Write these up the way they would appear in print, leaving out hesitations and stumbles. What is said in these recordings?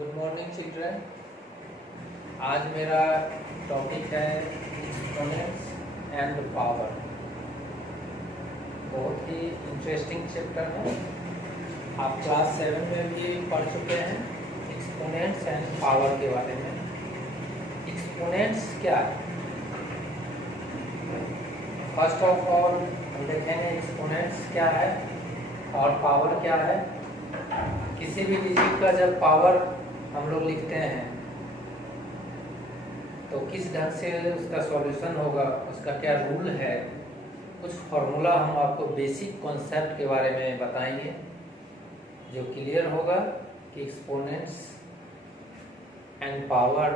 Good morning children. आज मेरा topic है एक्सपोनेंट्स एंड पावर। बहुत ही इंटरेस्टिंग चैप्टर है। आप क्लास 7 में भी पढ़ चुके हैं एक्सपोनेंट्स एंड पावर के बारे में। एक्सपोनेंट्स क्या है? फर्स्ट ऑफ ऑल हम देखेंगे एक्सपोनेंट्स क्या है और पावर क्या है। किसी भी डिजिट का जब पावर हम लोग लिखते हैं तो किस ढंग से उसका सॉल्यूशन होगा, उसका क्या रूल है, कुछ फार्मूला हम आपको बेसिक कॉन्सेप्ट के बारे में बताएंगे जो क्लियर होगा कि एक्सपोनेंट्स एंड पावर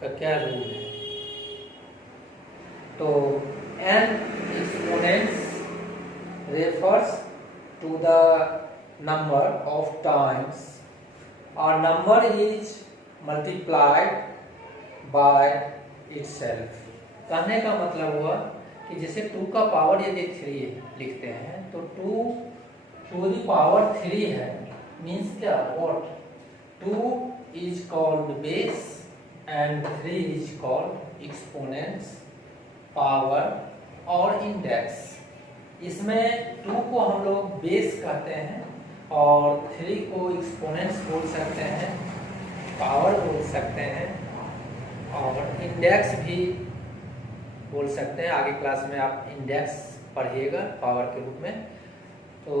का क्या रूल है। तो an exponents refers to the number of times a number is multiplied by itself। कहने का मतलब हुआ कि जैसे 2 का पावर यदि 3 लिखते हैं तो 2 to the power 3 है, मीन्स क्या, what 2 is called base and 3 is called exponents, power और index। इसमें 2 को हम लोग बेस कहते हैं और 3 को एक्सपोनेंट्स बोल सकते हैं, पावर बोल सकते हैं और इंडेक्स भी बोल सकते हैं। आगे क्लास में आप इंडेक्स पढ़िएगा पावर के रूप में। तो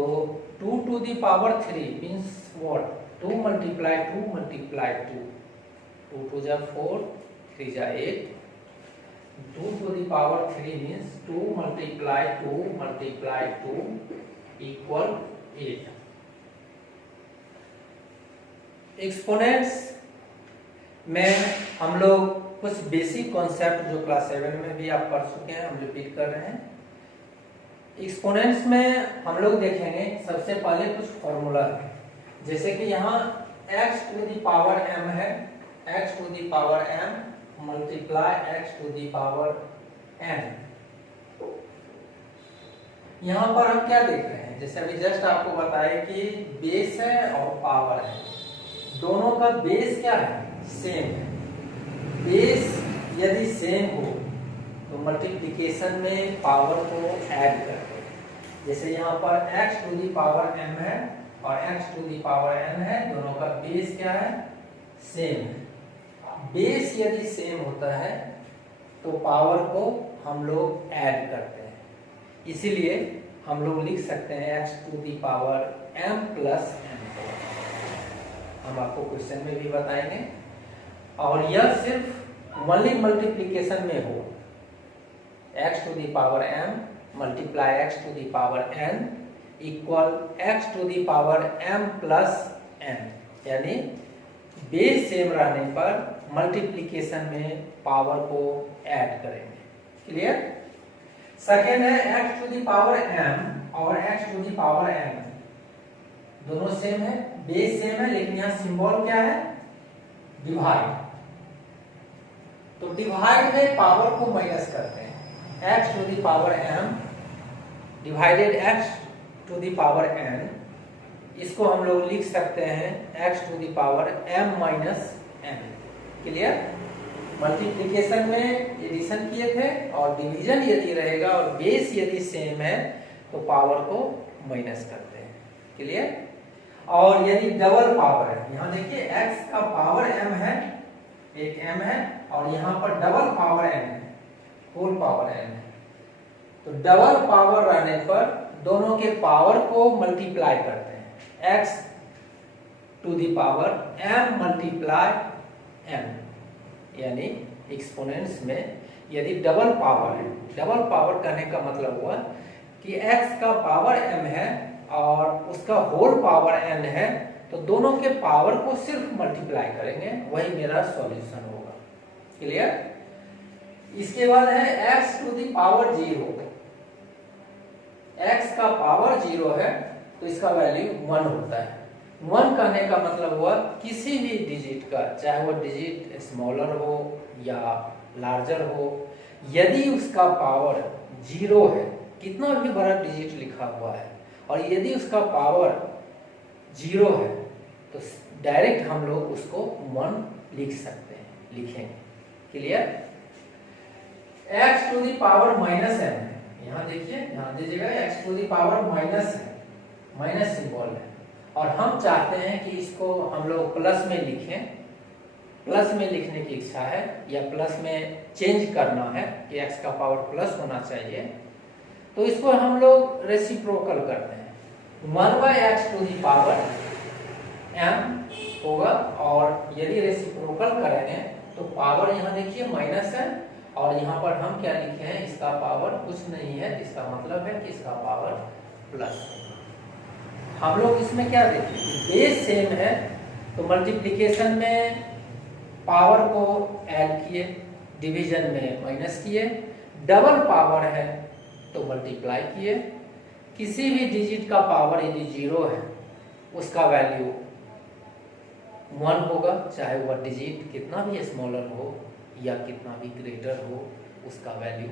2 to the power 3 means what, 2 multiply 2 multiply 2, 2 2 जा 4, 3 जा 8। 2 to the power 3 means 2 multiply 2 multiply 2 equal 8। Exponents में हम लोग कुछ बेसिक कॉन्सेप्ट जो क्लास 7 में भी आप पढ़ चुके हैं, हम रिपीट कर रहे हैं। एक्सपोनेंट्स में हम लोग देखेंगे सबसे पहले कुछ फॉर्मूला है, जैसे कि यहाँ x to the power m है, x to the power m multiply x to the power n। यहाँ पर हम क्या देख रहे हैं, जैसे अभी जस्ट आपको बताया कि बेस है और पावर है, दोनों का बेस क्या है, सेम है। बेस यदि सेम हो तो मल्टीप्लिकेशन में पावर को ऐड करते हैं। जैसे यहाँ पर x to the power m है और x to the power n है, दोनों का बेस क्या है, सेम है। बेस यदि सेम होता है तो पावर को हम लोग ऐड करते हैं, इसीलिए हम लोग लिख सकते हैं x to the power m plus n। हम आपको क्वेश्चन में भी बताएंगे। और यह सिर्फ ओनली मल्टीप्लिकेशन में हो, x to the power m multiply x to the power n equal x to the power m plus n, यानी बेस सेम रहने पर मल्टीप्लिकेशन में पावर को ऐड करेंगे। क्लियर? सेकेंड है x to the power m और x to the power n, दोनों same है, बेस सेम है, लेकिन यहाँ सिंबल क्या है, डिवाइड। तो डिवाइड में पावर को माइनस करते हैं, x to the power m divided x to the power n, इसको हम लोग लिख सकते हैं x to the power m minus n। Clear? Multiplication में एडिशन किए थे और डिवीजन यदि रहेगा और बेस यदि सेम है तो पावर को माइनस करते हैं। क्लियर? और यदि डबल पावर है, यहाँ देखिए x का पावर m है, एक m है और यहाँ पर डबल पावर n है, होल पावर n है। तो डबल पावर रहने पर दोनों के पावर को मल्टीप्लाई करते हैं, x to the power m multiply m, यानी एक्सपोनेंट्स में यदि डबल पावर है, डबल पावर करने का मतलब हुआ कि x का पावर m है और उसका होल पावर n है, तो दोनों के पावर को सिर्फ मल्टीप्लाई करेंगे, वही मेरा सॉल्यूशन होगा। क्लियर? इसके बाद है x to the power 0। x का पावर 0 है तो इसका वैल्यू 1 होता है। 1 कहने का मतलब हुआ किसी भी डिजिट का, चाहे वो डिजिट स्मॉलर हो या लार्जर हो, यदि उसका पावर 0 है, कितना भी बड़ा डिजिट लिखा हुआ है, और यदि उसका पावर 0 है तो डायरेक्ट हम लोग उसको 1 लिख सकते हैं, लिखेंगे। Clear? x to the power minus m है, यहाँ देखिए, ध्यान दीजिएगा, x to the power minus है, माइनस सिंबल है, और हम चाहते हैं कि इसको हम लोग प्लस में लिखें। प्लस में लिखने की इच्छा है या प्लस में चेंज करना है कि x का पावर प्लस होना चाहिए, तो इसको हम लोग रेसिप्रोकल करते हैं। 1/x to the power m होगा, और यदि रेसिप्रोकल करेंगे तो पावर यहाँ देखिए माइनस है, और यहाँ पर हम क्या लिखे हैं, इसका पावर कुछ नहीं है, इसका मतलब है कि इसका पावर प्लस है। हम लोग इसमें क्या देखें, बेस सेम है तो मल्टीप्लिकेशन में पावर को ऐड किए, डिवीजन में माइनस किए, डबल पावर है तो मल्टीप्लाई किए। किसी भी डिजिट का पावर यदि 0 है उसका वैल्यू 1 होगा, चाहे वह डिजिट कितना भी स्मॉलर हो या कितना भी ग्रेटर हो, उसका वैल्यू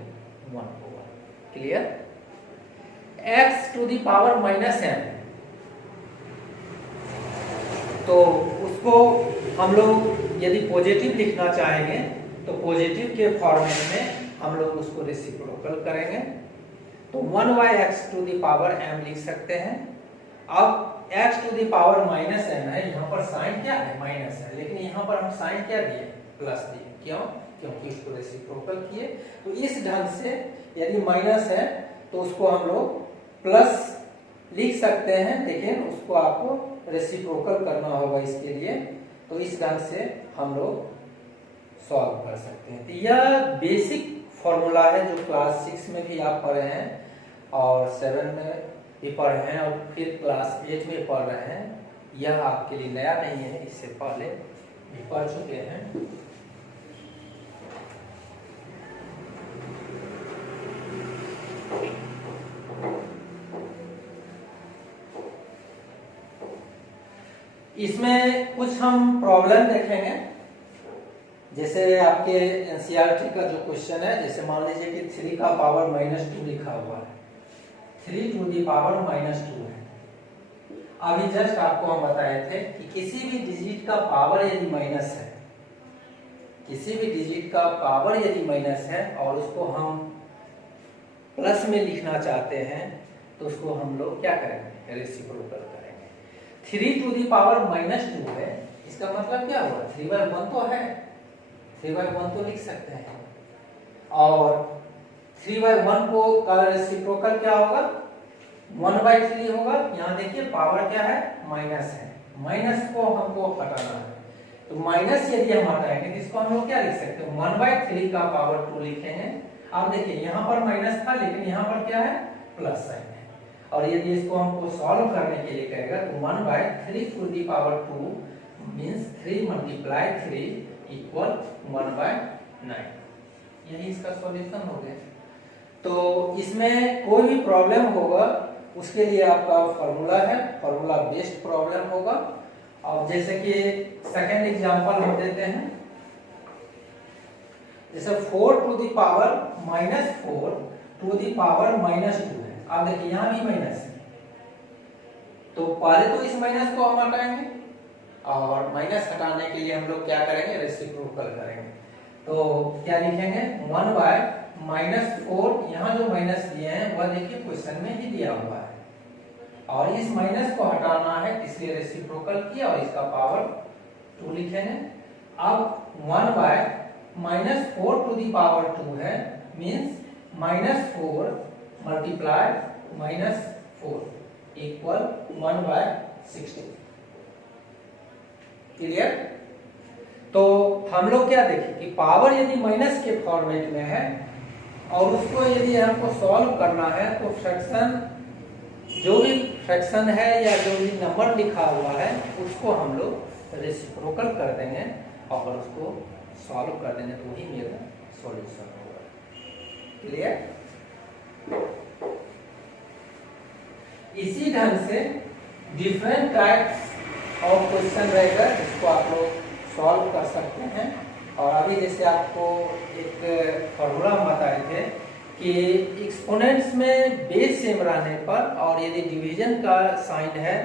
1 होगा। Clear? x to the power minus m, तो उसको हम लोग यदि पॉजिटिव लिखना चाहेंगे तो पॉजिटिव के फॉर्मेट में हम लोग उसको रेसिप्रोकल करेंगे, तो 1/x to the power m लिख सकते हैं। अब x to the power minus m है, यहाँ पर साइन क्या है, माइनस है, लेकिन यहाँ पर हम साइन क्या दिए, प्लस दिए। क्यों? क्योंकि इसको रेसिप्रोकल किए। तो इस ढंग से यदि माइनस है तो उसको हम लोग प्लस लिख सकते हैं, लेकिन उसको आपको रेसिप्रोकल करना होगा इसके लिए। तो इस ढंग से हम लोग सॉल्व कर सकते हैं। तो यह बेसिक फॉर्मूला है जो क्लास 6 में भी आप पढ़े हैं और 7 में भी पढ़े हैं और फिर क्लास 8 में पढ़ रहे हैं। यह आपके लिए नया नहीं है, इससे पहले भी पढ़ चुके हैं। इसमें कुछ हम प्रॉब्लम देखेंगे, जैसे आपके एनसीईआरटी का जो क्वेश्चन है, जैसे मान लीजिए कि 3 का पावर -2 लिखा हुआ है, 3 टू दी पावर -2 है। अभी जस्ट आपको हम बताए थे कि किसी भी डिजिट का पावर यदि माइनस है, किसी भी डिजिट का पावर यदि माइनस है और उसको हम प्लस में लिखना चाहते हैं तो उसको हम लोग क्या करेंगे, रेसिप्रोकल करेंगे। 3 टू दी पावर -2 है, इसका मतलब क्या हुआ, 3/1 तो है, 3/1 तो लिख सकते हैं, और 3/1 को का रेसिप्रोकल क्या होगा, 1/3 होगा। यहाँ देखिए पावर क्या है, माइनस है, माइनस को हमको हटाना है, तो माइनस यदि हम हटाएंगे तो इसको हम लोग क्या लिख सकते हैं, 1/3 का पावर 2 लिखेंगे। आप देखिए यहाँ पर माइनस था, लेकिन यहाँ पर क्या है, प्लस साइन है, और यदि इसको हमको सॉल्व करने के लिए कहेगा तो 1/3 to the power 2 means 3 multiply 3 equal 1/9। यही इसका सॉल्यूशन हो गया। तो इसमें कोई भी प्रॉब्लम होगा उसके लिए आपका फॉर्मूला है, फॉर्मूला बेस्ड प्रॉब्लम होगा। और जैसे कि सेकंड एग्जांपल हम देते हैं, जैसे 4 to the power -4 to the power -2 है। आप देखिए यहाँ भी माइनस है, तो पहले तो इस माइनस को हम हटाएंगे, और माइनस हटाने के लिए हम लोग क्या करेंगे, रेसिप्रोकल करेंगे। तो क्या लिखेंगे, 1/-4, यहाँ जो माइनस दिए हैं वह देखिए क्वेश्चन में ही दिया हुआ है, और इस माइनस को हटाना है इसलिए रेसिप्रोकल किया और इसका पावर 2 लिखेंगे। अब 1/-4 टू दी पावर 2 है, मींस -4 मल्टीप्लाई -4 इक्वल 1/16। क्लियर? तो हम लोग क्या देखें कि पावर यदि माइनस के फॉर्मेट में है और उसको यदि हमको सॉल्व करना है तो फ्रैक्शन, जो भी फ्रैक्शन है या जो भी नंबर लिखा हुआ है उसको हम लोग रेसिप्रोकल कर देंगे और उसको सॉल्व कर देंगे, तो वही मेरा सॉल्यूशन होगा। क्लियर? इसी ढंग से डिफरेंट टाइप्स ऑफ क्वेश्चन रहेगा जिसको आप लोग सॉल्व कर सकते हैं। और अभी जैसे आपको एक फॉर्मूला हम बताए थे कि एक्सपोनेंट्स में बेस सेम रहने पर और यदि डिवीजन का साइन है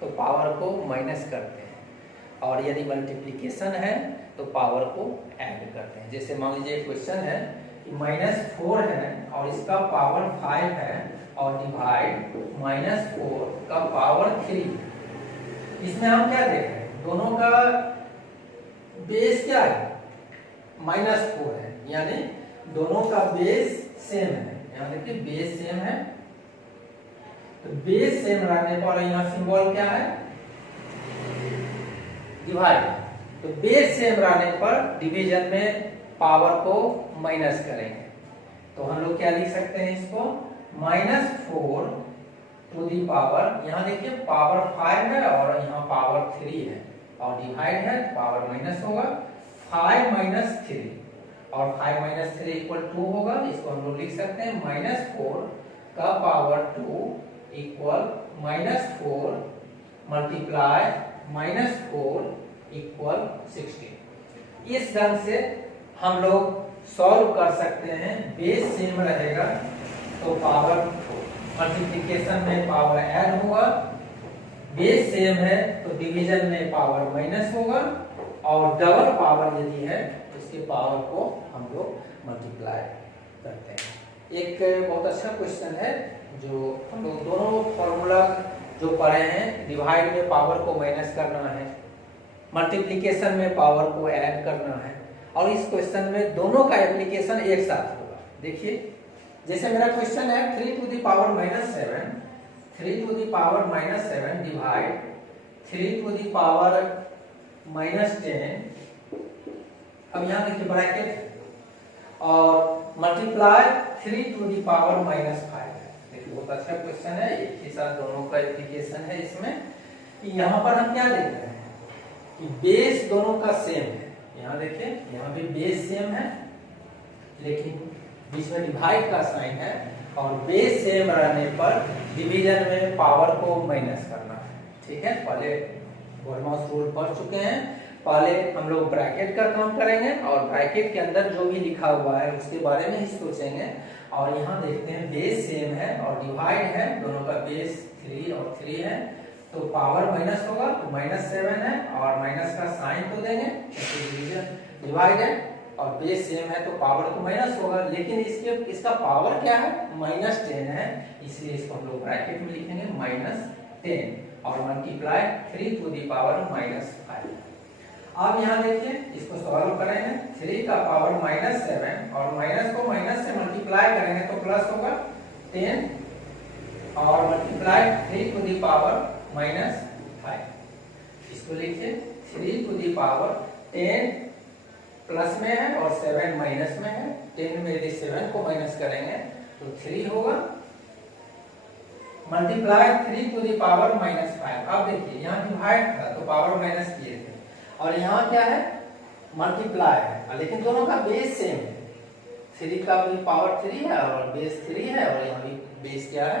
तो पावर को माइनस करते हैं। और यदि मल्टीप्लिकेशन है तो पावर को ऐड करते हैं। जैसे मान लीजिए क्वेश्चन है कि -4 है और इसका पावर 5 है और डिवाइड -4 का पावर 3। इसमें हम क्या देख रहे हैं, दोनों का बेस क्या है, -4 है, यानी दोनों का बेस सेम है। यहाँ देखिए बेस सेम है, तो बेस सेम रहने पर यहाँ सिंबल क्या है, डिवाइड। तो बेस सेम रहने पर डिवीजन में पावर को माइनस करेंगे, तो हम लोग क्या लिख सकते हैं इसको, -4 टू दी पावर, यहाँ देखिए पावर 5 है और यहाँ पावर 3 है और डिवाइड है, पावर माइनस होगा 5 - 3 और 5 - 3 = 2 होगा। इसको हम लोग लिख सकते हैं -4 का पावर 2 इक्वल -4 मल्टीप्लाई -4 इक्वल 16। इस ढंग से हम लोग सॉल्व कर सकते हैं। बेस सेम रहेगा तो पावर मल्टीप्लिकेशन में पावर ऐड होगा, बेस सेम है तो डिवीजन में पावर माइनस होगा और डबल पावर यदि है तो इसके पावर को हम लोग मल्टीप्लाई करते हैं। एक बहुत अच्छा क्वेश्चन है जो हम लोग दोनों फॉर्मूला जो पढ़े हैं, डिवाइड में पावर को माइनस करना है, मल्टीप्लिकेशन में पावर को ऐड करना है, और इस क्वेश्चन में दोनों का एप्लीकेशन एक साथ होगा। देखिए जैसे मेरा क्वेश्चन है 3 to the power -7, 3 to the power -7 divide 3 to the power -10। अब यहाँ देखिए ब्रैकेट और मल्टीप्लाई 3 टू द पावर -5 है। देखिए बहुत अच्छा क्वेश्चन है, एक ही साथ दोनों का एप्लीकेशन है इसमें। यहाँ पर हम क्या देख रहे हैं कि बेस दोनों का सेम है। यहाँ देखिए यहाँ भी बेस सेम है लेकिन बीच में डिवाइड का साइन है, और बेस सेम रहने पर डिवीजन में पावर को माइनस करना है। ठीक है, पहले बोर्डमाउस रूल पढ़ चुके हैं। पहले हम लोग ब्रैकेट का काम करेंगे और ब्रैकेट के अंदर जो भी लिखा हुआ है उसके बारे में ही सोचेंगे। और यहाँ देखते हैं बेस सेम है और डिवाइड है, दोनों का बेस 3 और 3 है, तो पावर माइनस होगा तो -7 है और माइनस का साइन तो देंगे क्योंकि डिवीजन डिवाइड है और बेस सेम है तो पावर तो माइनस होगा, लेकिन इसका पावर क्या है, -10 है, इसलिए इसको हम लोग ब्रैकेट में लिखेंगे -10 और मल्टीप्लाई 3 टू दी पावर -5। अब यहाँ देखिए इसको सॉल्व करेंगे, 3 का पावर -7 और माइनस को माइनस से मल्टीप्लाई करेंगे तो प्लस होगा 10 और मल्टीप्लाई 3 टू दी पावर -5। इसको लिखिए 3 टू दी पावर 10 प्लस में है और 7 माइनस में है। 10 में यदि 7 को माइनस करेंगे तो 3 होगा, मल्टीप्लाई 3 टू दी पावर -5। अब देखिए यहाँ डिवाइड था तो पावर माइनस किए थे और यहाँ क्या है, मल्टीप्लाई है, लेकिन दोनों का बेस सेम है। 3 का भी पावर 3 है और बेस 3 है और यहाँ भी बेस क्या है,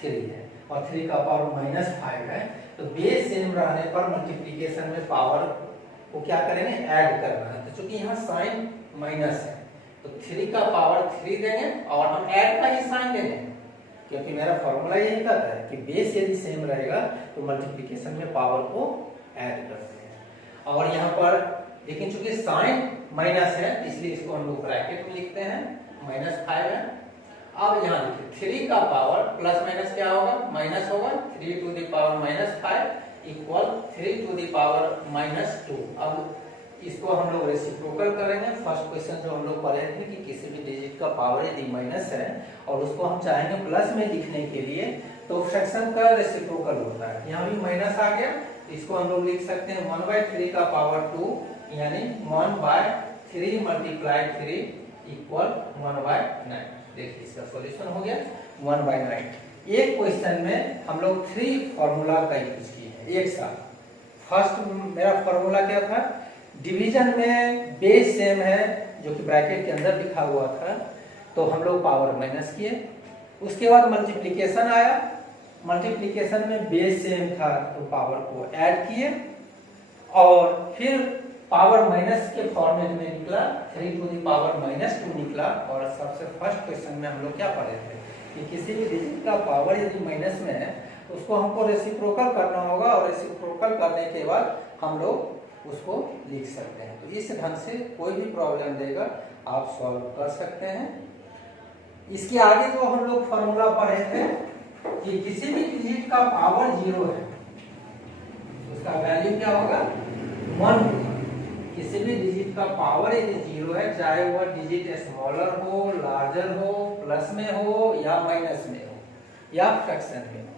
3 है और 3 का पावर -5 है। तो बेस सेम रहने पर मल्टीप्लिकेशन में पावर को क्या करेंगे, ऐड करना है। तो चूंकि यहाँ साइन माइनस है तो 3 का पावर 3 देंगे और हम ऐड का ही साइन देंगे, क्योंकि मेरा फॉर्मूला यही कहता है कि बेस यदि सेम रहेगा तो मल्टीप्लिकेशन में पावर को ऐड करते हैं। और यहाँ पर लेकिन चूंकि साइन माइनस है इसलिए इसको हम लोग ब्रैकेट में लिखते हैं, -5 है। अब यहाँ देखिए 3 का पावर प्लस माइनस क्या होगा, माइनस होगा, 3 to the power -5 equal 3 to the power -2। अब इसको हम लोग रेसिप्रोकल करेंगे। फर्स्ट क्वेश्चन जो हम लोग पढ़े थे कि किसी भी डिजिट का पावर यदि माइनस है और उसको हम चाहेंगे प्लस में लिखने के लिए तो फ्रैक्शन का रेसिप्रोकल होता है। यहाँ भी माइनस आ गया, इसको हम लोग लिख सकते हैं 1/3 का पावर 2 यानी 1/3 मल्टीप्लाई 3 इक्वल 1/9। देखिए इसका सॉल्यूशन हो गया 1/9। एक क्वेश्चन में हम लोग 3 फॉर्मूला का यूज किए हैं एक साथ। फर्स्ट मेरा फॉर्मूला क्या था, डिवीजन में बेस सेम है जो कि ब्रैकेट के अंदर लिखा हुआ था तो हम लोग पावर माइनस किए। उसके बाद मल्टीप्लिकेशन आया, मल्टीप्लिकेशन में बेस सेम था तो पावर को ऐड किए और फिर पावर माइनस के फॉर्मेट में निकला 3 टू दी पावर -2 निकला। और सबसे फर्स्ट क्वेश्चन में हम लोग क्या पढ़े थे कि किसी भी डिजिट का पावर यदि माइनस में है तो उसको हमको रेसिप्रोकल करना होगा और रेसिप्रोकल करने के बाद हम लोग उसको लिख सकते हैं। तो इस ढंग से कोई भी प्रॉब्लम देगा आप सॉल्व कर सकते हैं। इसके आगे जो हम लोग फॉर्मूला पढ़े थे कि किसी भी डिजिट का पावर 0 है, उसका वैल्यू क्या होगा, 1 होगा। किसी भी डिजिट का पावर यदि 0 है, चाहे वह डिजिट स्मॉलर हो, लार्जर हो, प्लस में हो या माइनस में हो या फ्रैक्शन में हो,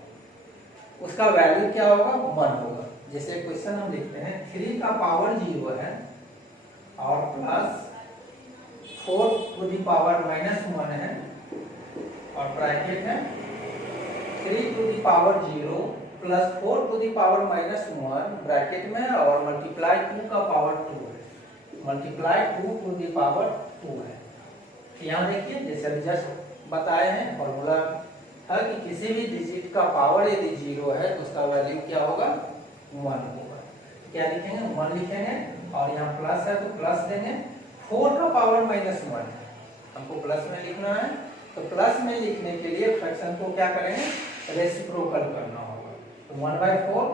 उसका वैल्यू क्या होगा, 1 होगा। जैसे क्वेश्चन हम लिखते हैं 3 का पावर 0 है और प्लस 4 टू द पावर -1 है और ब्रैकेट है 3 to the power 0 plus 4 to the power -1 bracket में और मल्टीप्लाई 2 का पावर 2 है, मल्टीप्लाई 2 टू द पावर 2 है। यहाँ देखिए जैसे जस्ट बताए हैं फॉर्मूला है कि किसी भी डिजिट का पावर यदि 0 है तो उसका वैल्यू क्या होगा, 1 होगा। क्या लिखेंगे, 1 लिखेंगे और यहाँ प्लस है तो प्लस देंगे। 4 का पावर -1 है, हमको प्लस में लिखना है, तो प्लस में लिखने के लिए फ्रैक्शन को क्या करेंगे, रेसिप्रोकल करना होगा। तो 1/4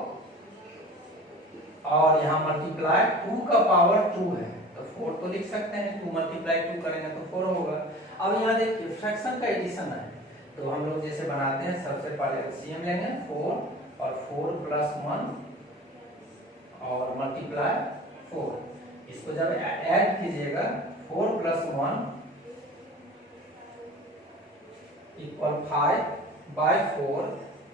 और यहाँ मल्टीप्लाई 2 का पावर 2 है तो 4 तो लिख सकते हैं, 2 मल्टीप्लाई 2 करेंगे तो 4 होगा। अब यहाँ देखिए फ्रैक्शन का एडिशन है, तो हम लोग जैसे बनाते हैं सबसे पहले एलसीएम लेंगे 4 और 4 प्लस 1 और मल्टीप्लाई 4। इसको जब ऐड कीजिएगा 4 प्लस 1 इक्वल 5/4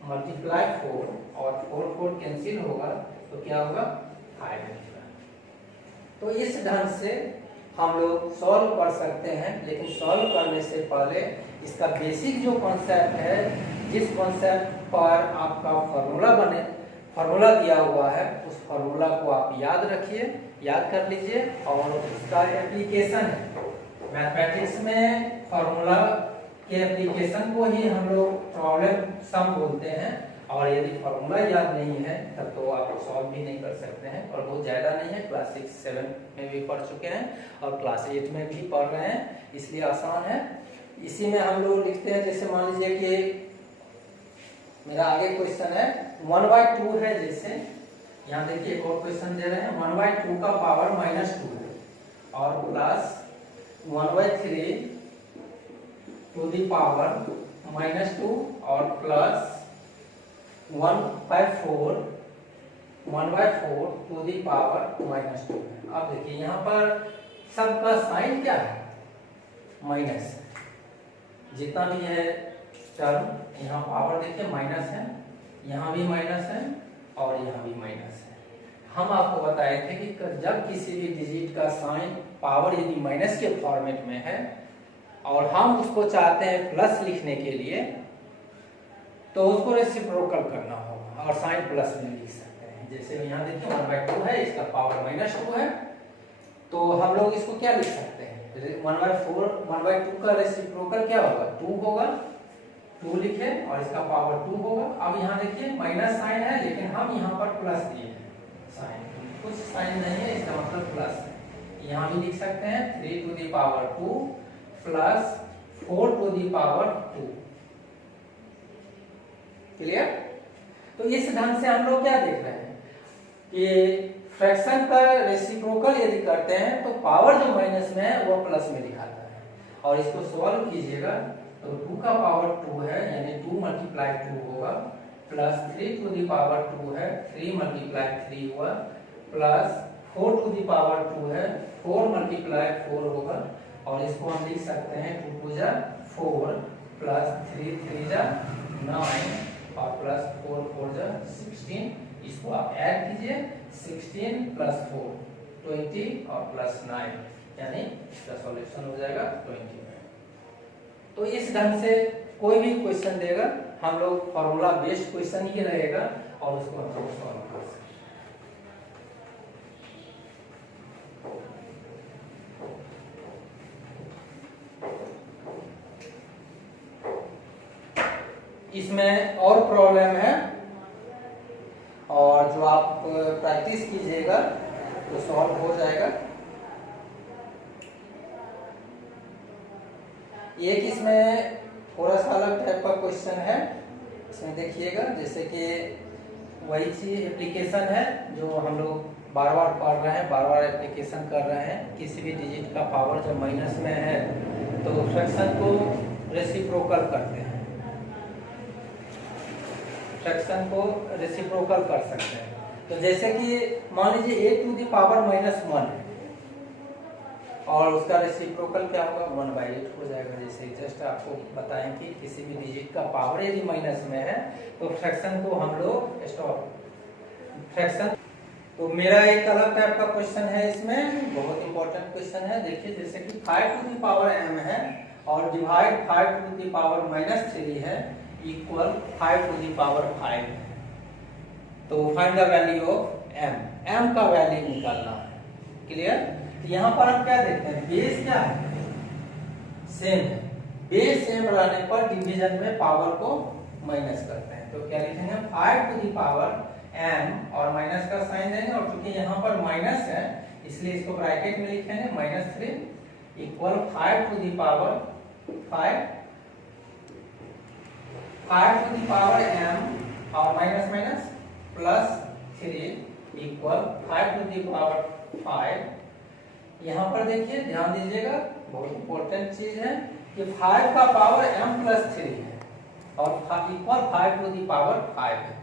मल्टीप्लाई 4 और 4 कैंसिल होगा तो क्या होगा, 5 निकला। तो इस ढंग से हम लोग सॉल्व कर सकते हैं, लेकिन सॉल्व करने से पहले इसका बेसिक जो कॉन्सेप्ट है, जिस कॉन्सेप्ट पर आपका फॉर्मूला दिया हुआ है, उस फॉर्मूला को आप याद रखिए, याद कर लीजिए और उसका एप्लीकेशन है। मैथमेटिक्स में फॉर्मूला के एप्लीकेशन को ही हम लोग प्रॉब्लम सम बोलते हैं, और यदि फॉर्मूला याद नहीं है तब तो आप सॉल्व भी नहीं कर सकते हैं। और बहुत ज़्यादा नहीं है, क्लास 6, 7 में भी पढ़ चुके हैं और क्लास 8 में भी पढ़ रहे हैं, इसलिए आसान है। इसी में हम लोग लिखते हैं, जैसे मान लीजिए कि मेरा आगे क्वेश्चन है 1/2 है, जैसे यहाँ देखिए एक और क्वेश्चन दे रहे हैं 1/2 का पावर -2 है और प्लस 1/3 टू द पावर -2 और प्लस 1/4 टू द पावर -2 है। अब देखिए यहाँ पर सबका साइन क्या है, माइनस है। जितना भी है टर्म, यहाँ पावर देखिए माइनस है, यहाँ भी माइनस है और यहाँ भी माइनस है। हम आपको बताए थे कि जब किसी भी डिजिट का साइन पावर यदि माइनस के फॉर्मेट में है और हम उसको चाहते हैं प्लस लिखने के लिए, तो उसको रेसिप्रोकल करना होगा और साइन प्लस में लिख सकते हैं। जैसे यहाँ देखिए 1/2 है, इसका पावर -2 है, तो हम लोग इसको क्या लिख सकते हैं, 1/2 का रेसिप्रोकल क्या होगा, 2 होगा, 2 लिखे और इसका पावर 2 होगा। अब यहाँ देखिए माइनस साइन है, लेकिन हम यहाँ पर प्लस दिए हैं साइन, कुछ साइन नहीं है, इसका मतलब प्लस है। यहाँ भी लिख सकते हैं 3 to the power 2 plus 4 to the power 2। Clear? तो इस ढंग से हम लोग क्या देख रहे हैं कि फ्रैक्शन का रेसिप्रोकल यदि करते हैं तो पावर जो माइनस में है वो प्लस में दिखाता है। और इसको सॉल्व कीजिएगा तो 2 का पावर 2 है, यानी 2 मल्टीप्लाई 2 होगा, प्लस 3 टू द पावर 2 है, 3 मल्टीप्लाई 3 हुआ, प्लस 4 टू द पावर 2 है, 4 मल्टीप्लाई 4 होगा। और इसको हम लिख सकते हैं 2 2 जा 4 प्लस 3 3 जा 9 और प्लस 4 4 जा 16। इसको आप ऐड कीजिए, 16 प्लस 4 20 और प्लस 9, यानी इसका सॉल्यूशन हो जाएगा 20। तो इस ढंग से कोई भी क्वेश्चन देगा, हम लोग फॉर्मूला बेस्ड क्वेश्चन ही रहेगा और उसको हम लोग सॉल्व कर सकते हैं। इसमें और प्रॉब्लम है, और जो आप प्रैक्टिस कीजिएगा तो सॉल्व हो जाएगा। एक इसमें थोड़ा सा अलग टाइप का क्वेश्चन है, इसमें देखिएगा, जैसे कि वही चीज एप्लीकेशन है जो हम लोग बार बार पढ़ रहे हैं, बार बार एप्लीकेशन कर रहे हैं। किसी भी डिजिट का पावर जब माइनस में है तो फ्रैक्शन को रेसिप्रोकल करते हैं, फ्रैक्शन को रेसिप्रोकल कर सकते हैं। तो जैसे कि मान लीजिए a टू द पावर -1 है और उसका रेसिप्रोकल क्या होगा, 1/8 हो जाएगा। जैसे जस्ट आपको बताएं कि किसी भी डिजिट का पावर यदि माइनस में है तो फ्रैक्शन को हम लोग फ्रैक्शन। तो मेरा एक अलग टाइप का क्वेश्चन है, इसमें बहुत इंपॉर्टेंट क्वेश्चन है। देखिए जैसे कि 5 टू द पावर m है और डिवाइड 5 टू द पावर -3 है इक्वल 5 टू द पावर 5 है। तो find the value of m का वैल्यू निकालना है। क्लियर? तो यहाँ पर हम क्या देखते हैं, बेस क्या है, सेम है। बेस सेम रहने पर डिवीजन में पावर को माइनस करते हैं। तो क्या लिखेंगे, 5 टू द पावर m और माइनस का साइन देंगे और चूंकि यहाँ पर माइनस है इसलिए इसको ब्रैकेट में लिखेंगे -3 equal 5 to the power 5 to the power m और minus minus plus 3 equal 5 to the power 5। यहाँ पर देखिए ध्यान दीजिएगा, बहुत इंपॉर्टेंट चीज है कि 5 का पावर m प्लस 3 है और इक्वल 5 टू द पावर 5 है।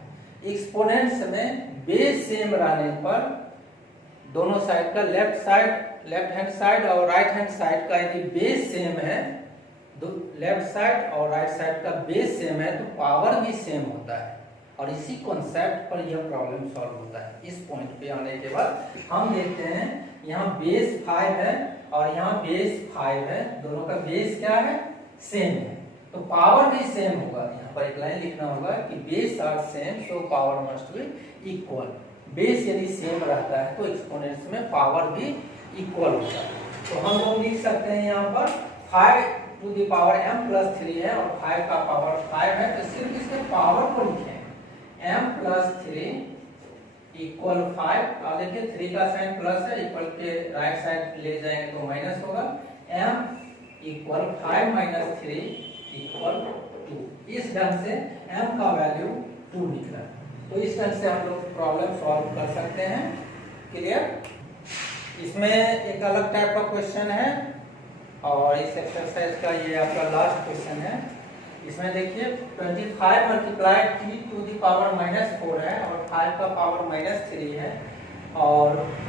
एक्सपोनेंट्स में बेस सेम रहने पर दोनों साइड का लेफ्ट हैंड साइड और राइट हैंड साइड का यदि बेस सेम है, लेफ्ट साइड और राइट साइड का बेस सेम है तो पावर भी सेम होता है। और इसी कॉन्सेप्ट पर यह प्रॉब्लम सॉल्व होता है। इस पॉइंट पे आने के बाद हम देखते हैं यहाँ बेस 5 है और यहाँ बेस 5 है, दोनों का बेस क्या है, सेम है, तो पावर भी सेम होगा। यहाँ पर एक लाइन लिखना होगा कि base are same so power must be equal. Base यदि सेम रहता है तो एक्सपोनेंट्स में पावर भी इक्वल होता है। तो हम लोग लिख सकते हैं यहाँ पर 5 to the power m plus 3 है और 5 का पावर 5 है, तो सिर्फ इसके पावर को लिखें m प्लस 3 इक्वल 5। और देखिए 3 का साइन प्लस है, इक्वल के राइट साइड ले जाएंगे तो माइनस होगा। m equal 5 minus 3 equal 2। इस ढंग से m का वैल्यू 2 निकला। तो इस ढंग से हम लोग प्रॉब्लम सॉल्व कर सकते हैं। क्लियर? इसमें एक अलग टाइप का क्वेश्चन है और इस एक्सरसाइज का ये आपका लास्ट क्वेश्चन है। इसमें देखिए 25 multiply t to the power -4 है और 5 का पावर -3 है और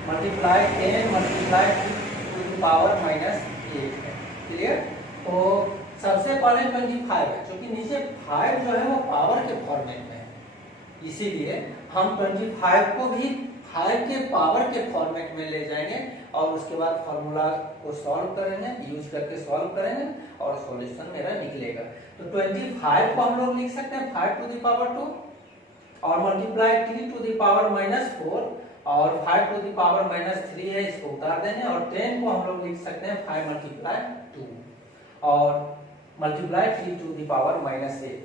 multiply 10 multiply t to the power -8 है। क्लियर? तो सबसे पहले 25 है, क्योंकि नीचे 5 जो है वो पावर के फॉर्मेट में है, इसीलिए हम 25 को भी 5 के पावर के फॉर्मेट में ले जाएंगे और उसके बाद फॉर्मूला को सॉल्व करेंगे, यूज करके सॉल्व करेंगे और सॉल्यूशन मेरा निकलेगा। तो 25 को हम लोग लिख सकते हैं 5 टू द पावर 2 और multiply t to the power -4 और 5 टू द पावर -3 है, इसको उतार देंगे और 10 को हम लोग लिख सकते हैं 5 मल्टीप्लाई 2 और multiply t to the power -8।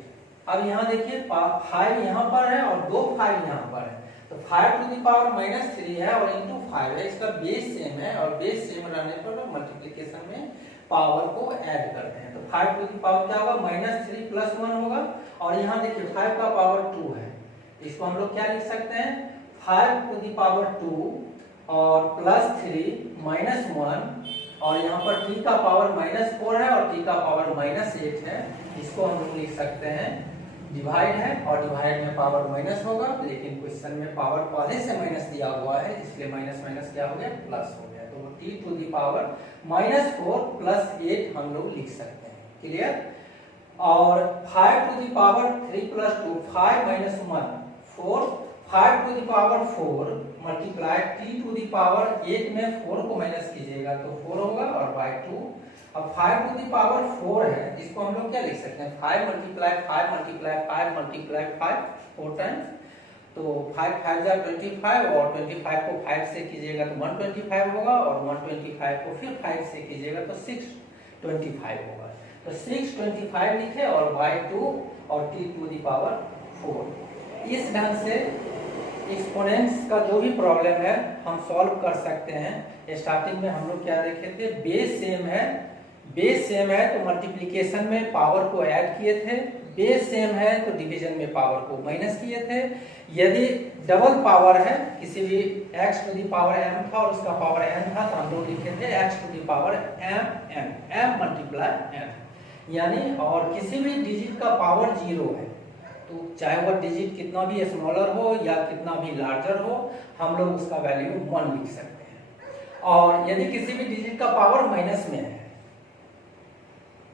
अब यहाँ देखिए 5 यहाँ पर है और 2 5 यहाँ पर है, तो 5 टू द पावर -3 है और इंटू 5 है, इसका बेस सेम है और बेस सेम रहने पर मल्टीप्लिकेशन में पावर को ऐड करते हैं। तो 5 टू द पावर क्या होगा, -3 प्लस 1 होगा और यहाँ देखिए 5 का पावर 2 है, इसको हम लोग क्या लिख सकते हैं 5 टू द पावर 2 और प्लस 3 -1 और यहाँ पर t का पावर -4 है और t का पावर -8 है, इसको हम लोग लिख सकते हैं डिवाइड है और डिवाइड में पावर माइनस होगा, लेकिन क्वेश्चन में पावर पहले से माइनस दिया हुआ है इसलिए माइनस माइनस क्या हो गया, प्लस हो गया। तो t to the power -4 plus 8 हम लोग लिख सकते हैं। क्लियर? और 5 to the power 3 plus 2 5 minus 1 4 5 to the power 4 multiply t to the power 8 में 4 को माइनस कीजिएगा तो 4 होगा और बाय 2। अब 5 टू द पावर 4 है, इसको हम लोग क्या लिख सकते हैं 5 मल्टीप्लाई 5 मल्टीप्लाई 5 मल्टीप्लाई 5 4 टाइम्स, तो 5 5 जा 25 और 25 को 5 से कीजिएगा तो 125 होगा और 125 को फिर 5 से कीजिएगा तो 625 होगा। तो 625 लिखे और बाय 2 और t टू द पावर 4। इस ढंग से एक्सपोनेंट्स का जो भी प्रॉब्लम है हम सॉल्व कर सकते हैं। स्टार्टिंग में हम लोग क्या देखे थे, बेस सेम है तो मल्टीप्लिकेशन में पावर को ऐड किए थे, बेस सेम है तो डिवीजन में पावर को माइनस किए थे। यदि डबल पावर है, किसी भी x to the power m था और उसका पावर n था, तो हम लोग लिखे थे x to the power m मल्टीप्लाई n, यानी और किसी भी डिजिट का पावर 0 है, तो चाहे वह डिजिट कितना भी स्मॉलर हो या कितना भी लार्जर हो, हम लोग उसका वैल्यू 1 लिख सकते हैं। और यदि किसी भी डिजिट का पावर माइनस में है,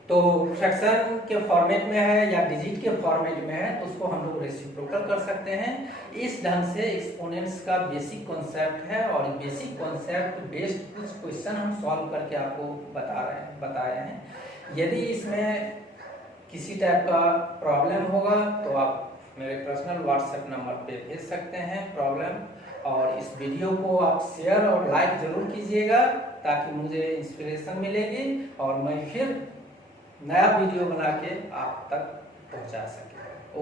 तो फ्रैक्शन के फॉर्मेट में है या डिजिट के फॉर्मेट में है, तो उसको हम लोग रेसिप्रोकल कर सकते हैं। इस ढंग से एक्सपोनेंट्स का बेसिक कॉन्सेप्ट है, और बेसिक कॉन्सेप्ट बेस्ड कुछ क्वेश्चन हम सॉल्व करके आपको बताए हैं। यदि इसमें किसी टाइप का प्रॉब्लम होगा तो आप मेरे पर्सनल व्हाट्सएप नंबर पे भेज सकते हैं प्रॉब्लम, और इस वीडियो को आप शेयर और लाइक जरूर कीजिएगा, ताकि मुझे इंस्पिरेशन मिलेगी और मैं फिर नया वीडियो बना के आप तक पहुंचा सके।